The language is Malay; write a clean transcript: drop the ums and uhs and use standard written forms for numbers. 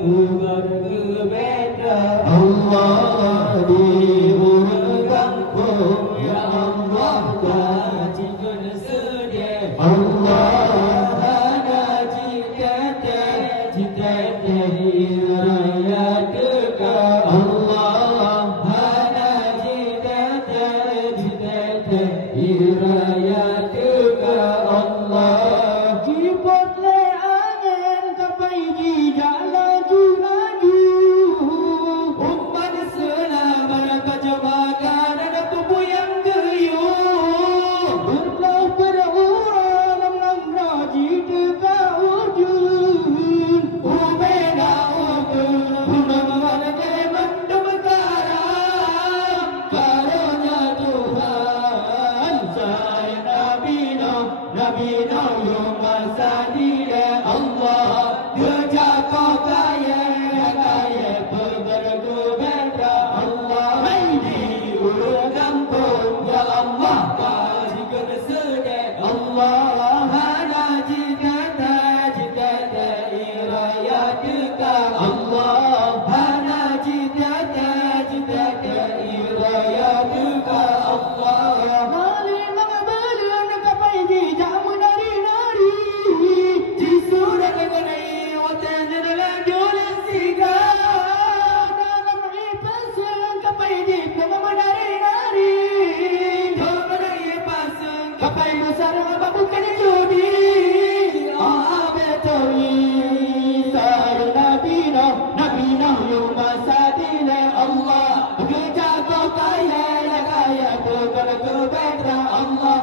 bukan berbeza. Allah di kampung, ya Allah tajikun sedia. Allah ada cita-cita raya dekat. Allah ada cita-cita raya dekat. Allah kibot le angin kapai di jalan laju. Umat selamat kecemakan dan tubuh yang gayuh. Berbelah berurang dalam raji dekat wujud. Ubeda ubud Muhammad keman berkara. Karunia Tuhan saya Nabi Nuh masa dia Allah berjaga kaya berberbeda. Allah di ulu kampung, ya Allah kasih kesedia. Allah ada cita-cita raya dekat. Allah ada cita-cita raya dekat. Allah mari mengambil kapai di jamu nari-nari di surat kenai watan dalam jual siga dalam pasang kapai di pengamu nari-nari doa pasang kapai besar apa bukan judi. Betul saya Nabi Nuh yang masa dina Allah berjaga kaya bukan berbeza. Allah